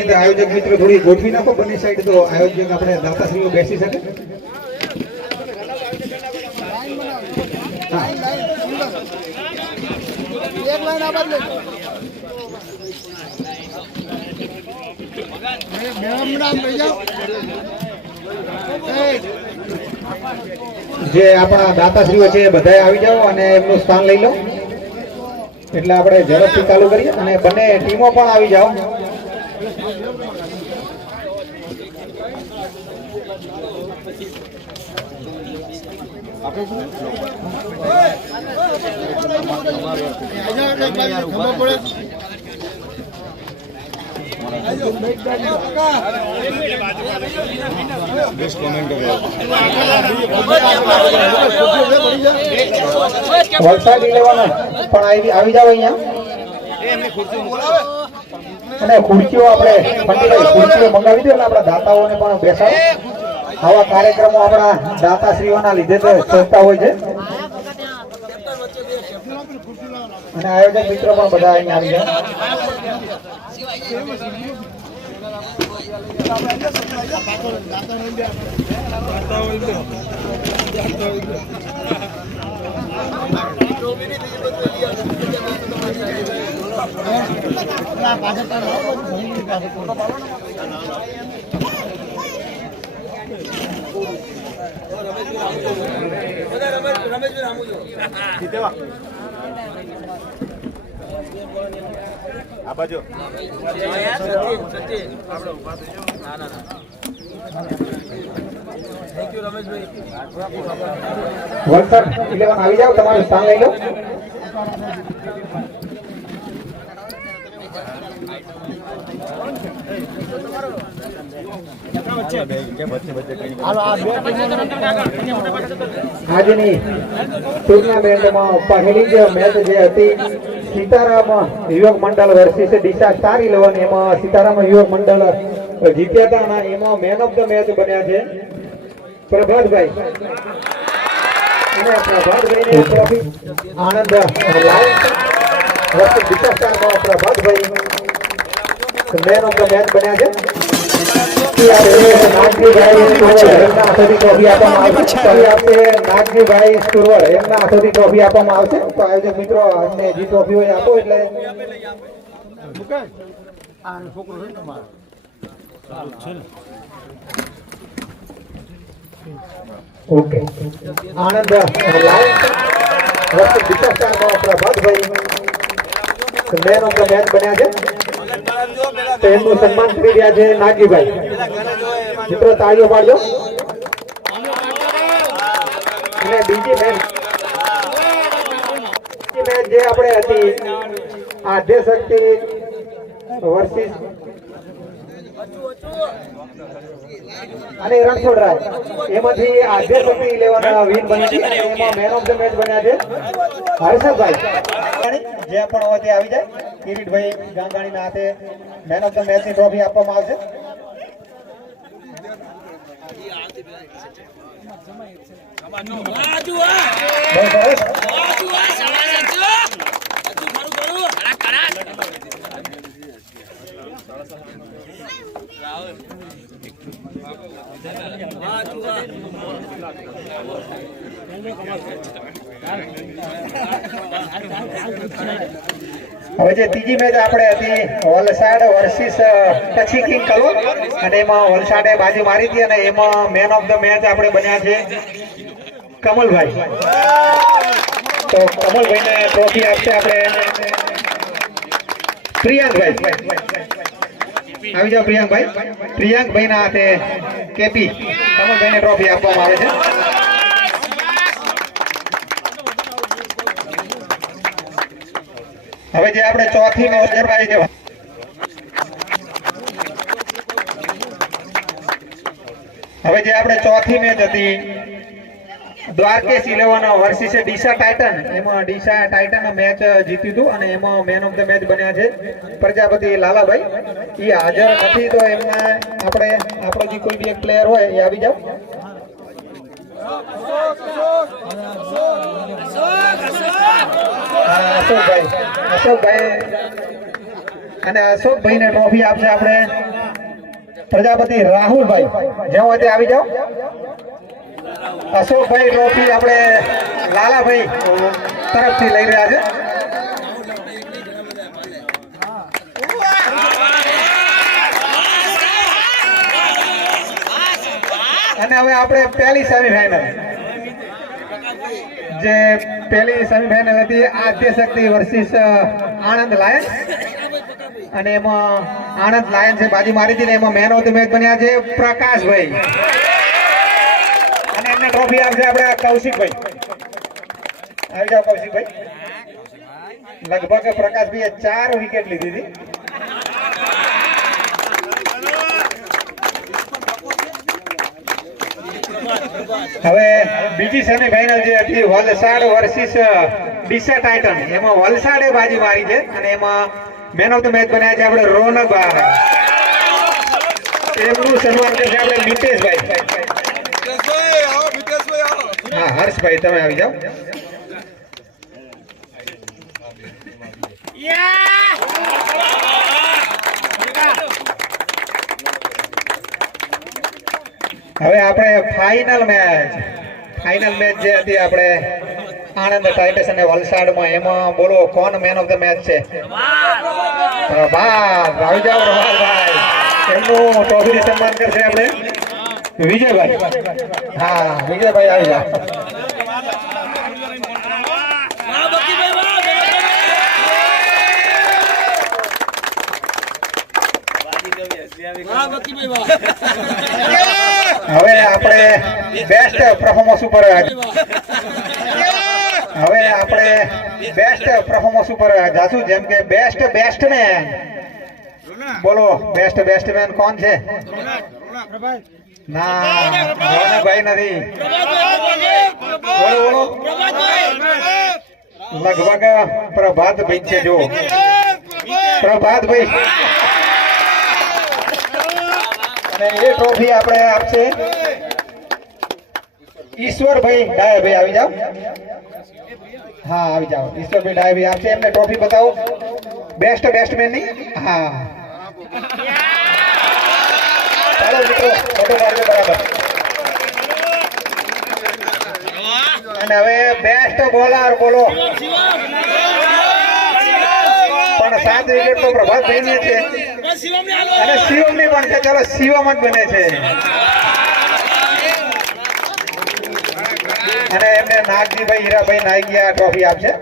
વ્યવસ્થિત આયોજક મિત્રો થોડી ગોઠવી નાખો બંને સાઈડ, તો આયોજક આપણે દાતાશ્રીઓ બેસી શકે. જે આપણા દાતાશ્રીઓ છે બધા આવી જાઓ અને એમનું સ્થાન લઈ લો, એટલે આપણે ઝડપથી ચાલુ કરીએ. અને બંને ટીમો પણ આવી જાઓ. વલસાડ 11 પણ આવી જાવ અહીંયા. અને ખુરશીઓ આપણે પંડિતભાઈ ખુરશીઓ મંગાવી દો એટલે આપણા દાતાઓને પણ બેસાડો. આવા કાર્યક્રમો આપણા દાતાશ્રીઓના લીધે તો થતા હોય છે. અને આયોજક મિત્રો પણ બધા અહીંયા આવી જાય. આ બાજુ વલસાડ 11 આવી જાવ, તમારું સ્થાન લઈ લો. આજની ટુર્નામેન્ટમાં પહેલી જ મેચ જે હતી સીતારામ યુવક મંડળ વર્સિસ ડીસા સ્ટાર 11, એમાં સીતારામ યુવક મંડળ જીત્યા હતા અને એમાં મેન ઓફ ધ મેચ બન્યા છે પ્રભાતભાઈ. અને પ્રભાતભાઈને ટ્રોફી આનંદ લાયન્સ વર્સિસ ડીસા સ્ટારમાં Prabhatbhai man of the match બન્યા છે. નાગજીભાઈ સુરવડ એમના હાથોથી ટ્રોફી આપવામાં આવશે. તો આયોજક મિત્રો અમને જે ટ્રોફી હોય આપો એટલે ઓકે. આનંદ લાયન્સ વર્સિસ ડીસા સ્ટારમાં Prabhatbhai man of the match બન્યા છે. તો એમનું સન્માન કરી રહ્યા છે નાગજીભાઈ. મિત્રો તાળીઓ પાડજો. અને બીજી મેચ જે આપણે હતી આદ્ય શક્તિ વર્સિસ અને રણછોડરાજ, એમાંથી આદ્ય શક્તિ 11 વિન બની છે. એમાં મેન ઓફ ધ મેચ બન્યા છે હર્ષદભાઈ. જે પણ હોય તે આવી જાય. કિરીટભાઈ ગાંધાણીના હાથે મેન ઓફ ધ મેચની ટ્રોફી આપવામાં આવશે. હવે જે ત્રીજી મેચ આપણે હતી વલસાડ વર્સિસ કચ્છી કિંગ કલોલ, અને એમાં વલસાડે બાજી મારી હતી અને એમાં મેન ઓફ ધ મેચ આપણે બન્યા છે કમલભાઈ. તો કમલભાઈને ટ્રોફી આપશે આપણે પ્રિયાંકભાઈ. આવી જાઓ પ્રિયાંકભાઈ. પ્રિયાંકભાઈના હાથે કેપી કમલભાઈને ટ્રોફી આપવામાં આવે છે. હવે જે આપણે ચોથી મેચ આવી જવા. હવે જે આપણે ચોથી મેચ હતી દ્વારકેશ 11 વર્સિસ ડીસા ટાઇટન, એમાં ડીસા ટાઇટન મેચ જીત્યું હતું અને એમાં મેન ઓફ ધ મેચ બન્યા છે પ્રજાપતિ લાલાભાઈ. એ હાજર નથી તો એમના આપણે આપણો જે કોઈ બી એક પ્લેયર હોય એ આવી જાવ. અશોકભાઈ અને અશોકભાઈને ટ્રોફી આપશે આપણે પ્રજાપતિ રાહુલભાઈ જેવો હોય તે આવી જાઓ. અશોકભાઈ ટ્રોફી આપણે લાલાભાઈ તરફથી લઈ રહ્યા છે. અને હવે આપણે પહેલી સેમીફાઈનલ જે પહેલી સેમીફાઈનલ હતી આદ્ય શક્તિ વર્સિસ આણંદ લાયન્સ અને એમાં આણંદ લાયન્સે બાજી મારી હતી ને એમાં મેન ઓફ ધ મેચ બન્યા છે પ્રકાશભાઈ અને એમને ટ્રોફી આપશે આપણે કૌશિકભાઈ. આવી જાઓ કૌશિકભાઈ. લગભગ પ્રકાશભાઈએ 4 વિકેટ લીધી હતી. હવે બીજી સેમીફાઈનલ જે હતી વલસાડ વર્સિસ ડીસા ટાઇટન એમાં વલસાડે બાજી મારી છે અને એમાં મેન ઓફ ધ મેચ બન્યા છે આપણે રોનકભાઈ. એમનું સન્માન કરશે આપણે મિતેશભાઈ. હા હર્ષભાઈ તમે આવી જાઓ. હવે આપણે ફાઇનલ મેચ જે હતી આપણે આણંદ ટાઇટન્સ અને વલસાડમાં એમાં બોલો કોણ મેન ઓફ ધ મેચ છે? પ્રભાત. આવી જાઓ પ્રભાતભાઈ. એમનું ટ્રોફીથી સન્માન કરશે આપણે વિજયભાઈ. હા વિજયભાઈ આવી જાઓ. હવે આપણે બેસ્ટ પરફોર્મન્સ ઉપર જાશું. જેમ કે બેસ્ટ મેન બોલો. બેસ્ટ મેન કોણ છે? ના રોનકભાઈ નથી. બોલો લગભગ પ્રભાતભાઈ છે. જો પ્રભાતભાઈ અને એ ટ્રોફી આપણે આપશે ઈશ્વરભાઈ ડાયાભાઈ. આવી જાઓ. હા આવી જાઓ. ઈશ્વરભાઈ ડાયાભાઈ આપશે. એમને ટ્રોફી બતાવો બેસ્ટ મેન ની. હા ચાલો મિત્રો ફોટો પાડજો બરાબર. અને હવે બેસ્ટ બોલર બોલો. પણ 7 વિકેટ તો પ્રભાતભાઈ ની છે અને શિવમ ની પણ છે. ચાલો શિવમ જ બને છે અને એમને નાગજીભાઈ હીરાભાઈ નાયકિયા ટ્રોફી આપશે.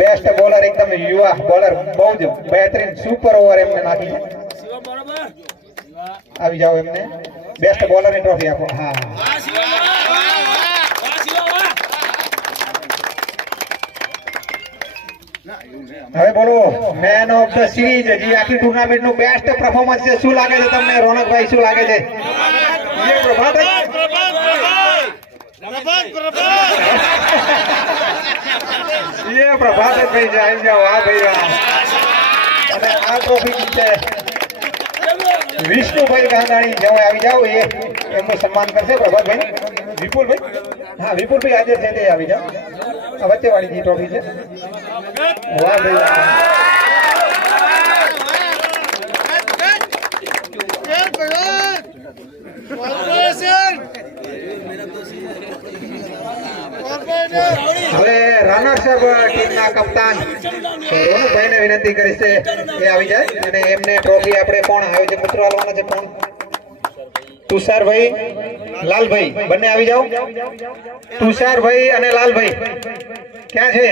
બેસ્ટ બોલર એકદમ યુવા બોલર બહુ જ બહેતરીન સુપર ઓવર એમને નાખી છે. આવી જાઓ. એમને બેસ્ટ બોલર ની ટ્રોફી આપો. હા હવે બોલો મેન ઓફ ધ સિરીઝ જે આખી ટુર્નામેન્ટ નું બેસ્ટ પરફોર્મન્સ છે. શું લાગે છે તમને રોનકભાઈ? શું લાગે છે? પ્રભાતભાઈ છે. આવી જાઓ. આ ભાઈ અને આ ટ્રોફી જીતે વિષ્ણુભાઈ ગાંધાણી જેવો. આવી જાઓ. એ એમનું સન્માન કરશે પ્રભાતભાઈ. વિપુલભાઈ. હા વિપુલભાઈ હાજર છે તે આવી જાઓ. વચ્ચે વાળી જે ટ્રોફી છે. વાહ ભાઈ હવે રનર્સ અપ ટીમના કપ્તાન રોનકભાઈને વિનંતી કરીશ છે એ આવી જાય અને એમને ટ્રોફી આપણે કોણ આયોજક મિત્રો આપવાના છે? કોણ? તુષારભાઈ લાલભાઈ બંને આવી જાઓ. તુષારભાઈ અને લાલભાઈ ક્યાં છે?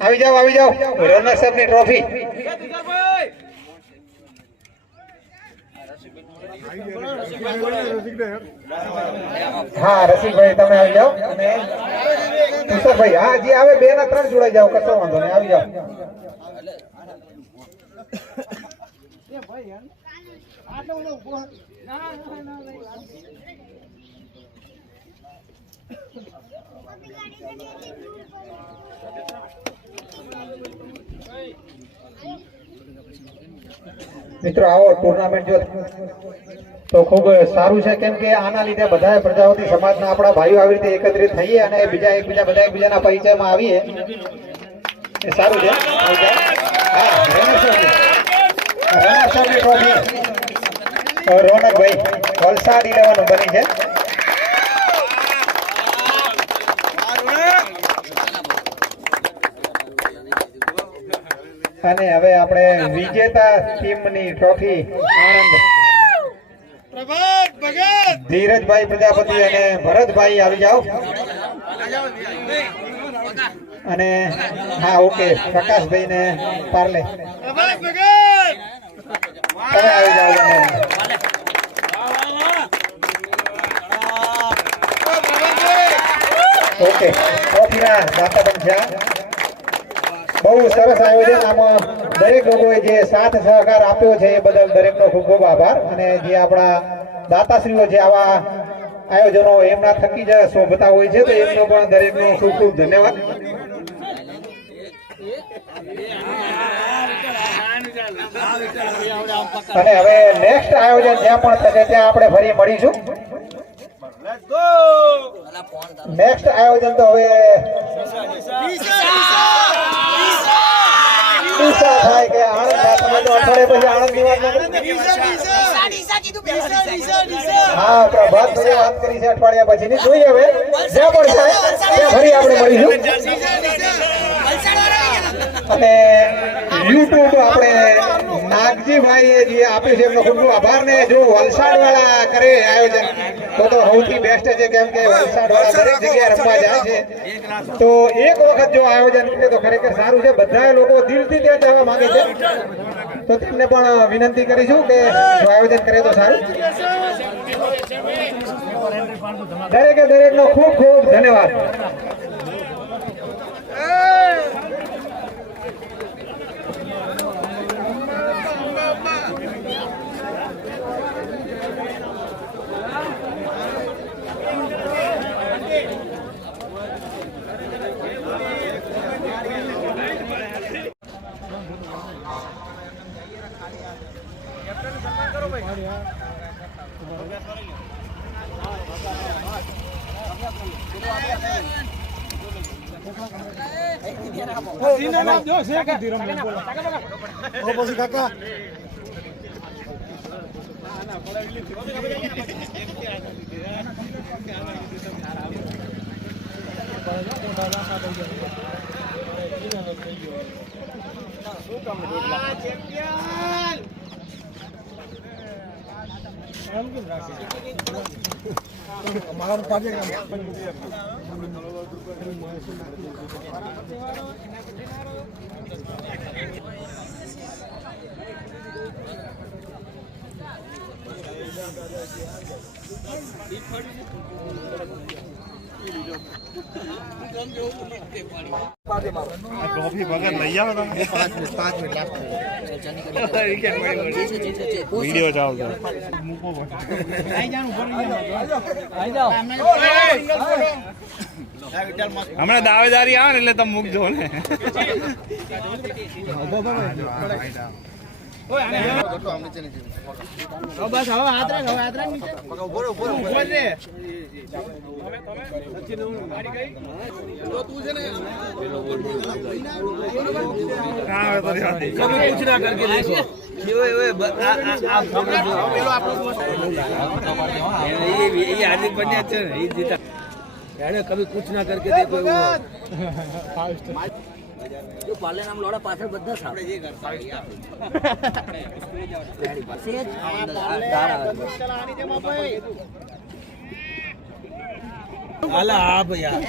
આવી જાઓ. રનર્સ અપ ની ટ્રોફી. હા રસિકભાઈ તમે આવી જાઓ અને તુષારભાઈ. હા જી આવે 2 ના 3 જોડાઈ જાઓ. કશો વાંધો નહીં. આવી જાઓ. મિત્રો આવો ટુર્નામેન્ટ જો તો ખૂબ સારું છે. કેમ કે આના લીધે બધા પ્રજાપતિ સમાજના આપણા ભાઈઓ આવી રીતે એકત્રિત થઈએ અને એકબીજાના પરિચયમાં આવીએ એ સારું છે. હા રનર્સ અપની ટ્રોફી રોનકભાઈ વલસાડ 11 બની છે. અને હવે આપણે વિજેતા ટીમની ટ્રોફી આણંદ ધીરજભાઈ પ્રજાપતિ અને ભરતભાઈ આવી જાઓ. અને હા ઓકે પ્રકાશભાઈ ને પાર્લે તમે આવી જાઓ. ઓકે ટ્રોફીના દાતા બન્યા. બહુ સરસ આયોજન. આમાં દરેક લોકોએ જે સાથ સહકાર આપ્યો છે એ બદલ દરેકનો ખૂબ ખૂબ આભાર. અને જે આપણા દાતાશ્રીઓ જે આવા આયોજનો એમના થકી જ શોભતા હોય છે તો એમનો પણ દરેકનો ખૂબ ખૂબ ધન્યવાદ. અને હવે નેક્સ્ટ આયોજન જ્યાં પણ થશે ત્યાં આપણે ફરી મળીશું. નેક્સ્ટ આયોજન તો હવે થાય કે આણંદ અઠવાડિયે પછી આણંદ હા પ્રભાતભાઈ વાત કરી છે અઠવાડિયા પછી ની. જોઈએ હવે જ્યાં પણ થાય ત્યાં ફરી આપણે મળીશું. અને યુટ્યુબ આપણે નાગજીભાઈએ જે આપ્યું છે એમનો ખૂબ ખૂબ આભાર. ને જો વલસાડ વાળા કરે આયોજન તો સૌથી બેસ્ટ છે, કેમ કે વલસાડ વાળા દરેક જગ્યાએ રમવા જાય છે. તો એક વખત જો આયોજન કરે તો ખરેખર સારું છે. બધા લોકો દિલથી ત્યાં જવા માંગે છે તો તેમને પણ વિનંતી કરીશું કે જો આયોજન કરે તો સારું. દરેકે દરેકનો ખૂબ ખૂબ ધન્યવાદ. કાકા ट्रॉफी बगैर नहीं आओ तुम 5 मिनट लास्ट वीडियो जाओ हमें दावेदारी આવે એટલે તમે મુક જો ને બસ હવે હાથ રાખ નીચે ઉપર રે તું છે ને હા તો કभी कुछ ना करके देखो ये हार्दिक पांड्या છે ને એ જીતા यार कभी कुछ ना करके देखो जो पाले नाम लोड़ा पाछળ બધા સામે જે કરતા ગાડી પાસે જ ચલાવાની છે મોભાઈ આલા આ ભૈયા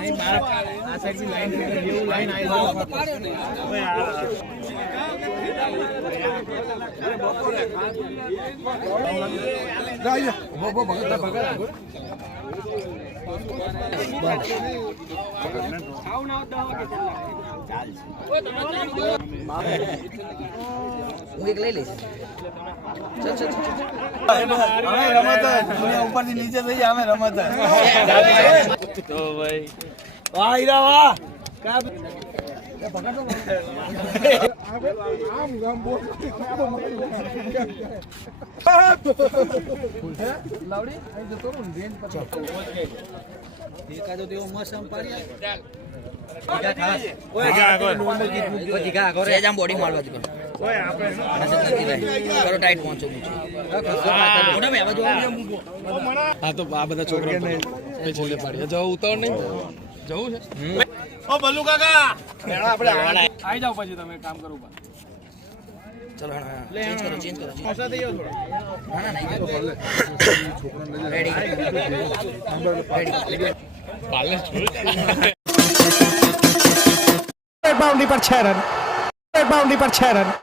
નહીં મારા આ સાઈડ ની લાઈન થી એવું લાઈન આવી પાડ્યો ને હવે અરે બપોરે જાય બો ભગત ખાવ ના આવતા કે ચાલ હું એક લઈ લઈશ ચલ અમે રમતા દુનિયા ઉપરથી નીચે થઈ જાય અમે રમતા તો ભાઈ વાહ હીરા વાહ કા આમ ગામ બોલ લાવડી અહીં જતો હું રેન્જ પર એકાદો તેવો મસ્ત આમ પાડ્યા ઓય નોર્મલ ગીત મૂકજો જીગા આગળ સેજ આમ બોડી મારવા દે કરો ટાઈટ પહોંચો હા તો આ બધા છોકરા છેલ્લે પાડી જવું ઉતાવળ નહીં જવું છે ઓ ભલ્લુ કાકા આવી જાવ પછી તમે કામ કરો ચલો ચેન્જ કરો ના ના નહીં રેડી બાઉન્ડ્રી પર 6 રન